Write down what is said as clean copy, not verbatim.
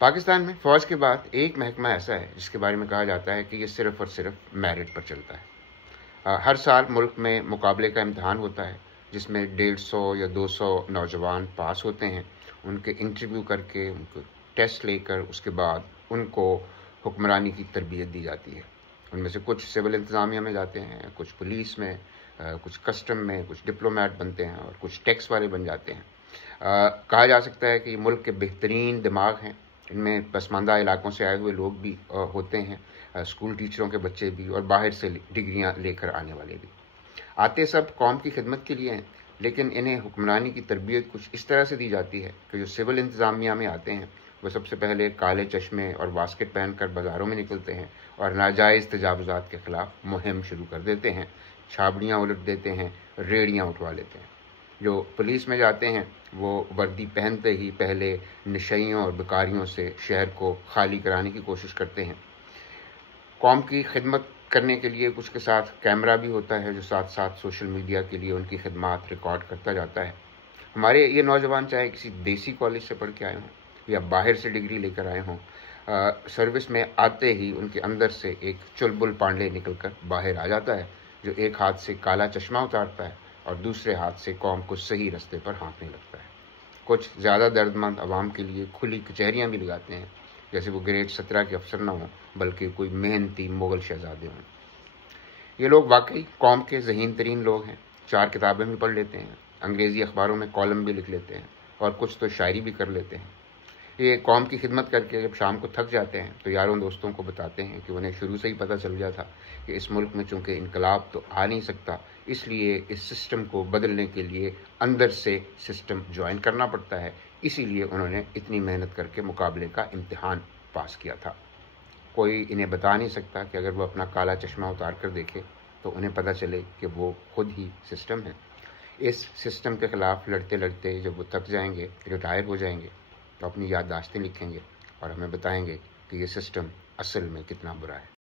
پاکستان میں فوج کے بعد ایک محکمہ ایسا ہے جس کے بارے میں کہا جاتا ہے کہ یہ صرف اور صرف میرٹ پر چلتا ہے۔ ہر سال ملک میں مقابلے کا امتحان ہوتا ہے جس میں 150 یا 200 نوجوان پاس ہوتے ہیں۔ ان کے انٹرویو کر کے، ان کو ٹیسٹ لے کر، اس کے بعد ان کو حکمرانی کی تربیت دی جاتی ہے۔ ان میں سے کچھ سول انتظامیہ میں جاتے ہیں، کچھ پولیس میں، کچھ کسٹم میں، کچھ ڈپلومیٹ بنتے ہیں اور کچھ ٹیکس والے بن جاتے ہیں۔ کہا جا سکتا ہے کہ یہ ملک کے بہترین دماغ ہیں۔ ان میں پسماندہ علاقوں سے آئے ہوئے لوگ بھی ہوتے ہیں، اسکول ٹیچروں کے بچے بھی، اور باہر سے ڈگریاں لے کر آنے والے بھی۔ آتے سب قوم کی خدمت کے لیے ہیں، لیکن انہیں حکمرانی کی تربیت کچھ اس طرح سے دی جاتی ہے کہ جو سول انتظامیہ میں آتے ہیں وہ سب سے پہلے کالے چشمے اور واسکٹ پہن کر بازاروں میں نکلتے ہیں اور ناجائز تجاوزات کے خلاف مہم شروع کر دیتے ہیں، چھابڑیاں الٹ دیتے ہیں، ریڑیاں اٹھوا لیتے ہیں۔ جو پولیس میں جاتے ہیں وہ وردی پہنتے ہی پہلے نشئیوں اور بیکاریوں سے شہر کو خالی کرانے کی کوشش کرتے ہیں۔ قوم کی خدمت کرنے کے لیے کچھ کے ساتھ کیمرہ بھی ہوتا ہے جو ساتھ ساتھ سوشل میڈیا کے لیے ان کی خدمات ریکارڈ کرتا جاتا ہے۔ ہمارے یہ نوجوان چاہے کسی دیسی کالج سے پڑھ کے آئے ہوں یا باہر سے ڈگری لے کر آئے ہوں، سروس میں آتے ہی ان کے اندر سے ایک چلبل پانڈے نکل کر باہر آ جاتا ہے جو ایک ہاتھ سے کالا چشمہ اتارتا ہے اور دوسرے ہاتھ سے قوم کو صحیح رستے پر ہانکنے لگتا ہے۔ کچھ زیادہ درد مند عوام کے لیے کھلی کچہریاں بھی لگاتے ہیں، جیسے وہ گریڈ 17 کے افسر نہ ہوں بلکہ کوئی محنتی مغل شہزادے ہوں۔ یہ لوگ واقعی قوم کے ذہین ترین لوگ ہیں۔ 4 کتابیں بھی پڑھ لیتے ہیں، انگریزی اخباروں میں کالم بھی لکھ لیتے ہیں اور کچھ تو شاعری بھی کر لیتے ہیں۔ یہ قوم کی خدمت کر کے جب شام کو تھک جاتے ہیں تو یاروں دوستوں کو بتاتے ہیں کہ انہیں شروع سے ہی پتہ چل گیا تھا کہ اس ملک میں چونکہ انقلاب تو آ نہیں سکتا، اس لیے اس سسٹم کو بدلنے کے لیے اندر سے سسٹم جوائن کرنا پڑتا ہے، اسی لیے انہوں نے اتنی محنت کر کے مقابلے کا امتحان پاس کیا تھا۔ کوئی انہیں بتا نہیں سکتا کہ اگر وہ اپنا کالا چشمہ اتار کر دیکھے تو انہیں پتہ چلے کہ وہ خود ہی سسٹم ہے۔ اس سسٹم کے خلاف لڑتے لڑتے جب وہ تھک جائیں گے، ریٹائر ہو جائیں گے، تو اپنی یادداشتیں لکھیں گے اور ہمیں بتائیں گے کہ یہ سسٹم اصل میں کتنا برا ہے۔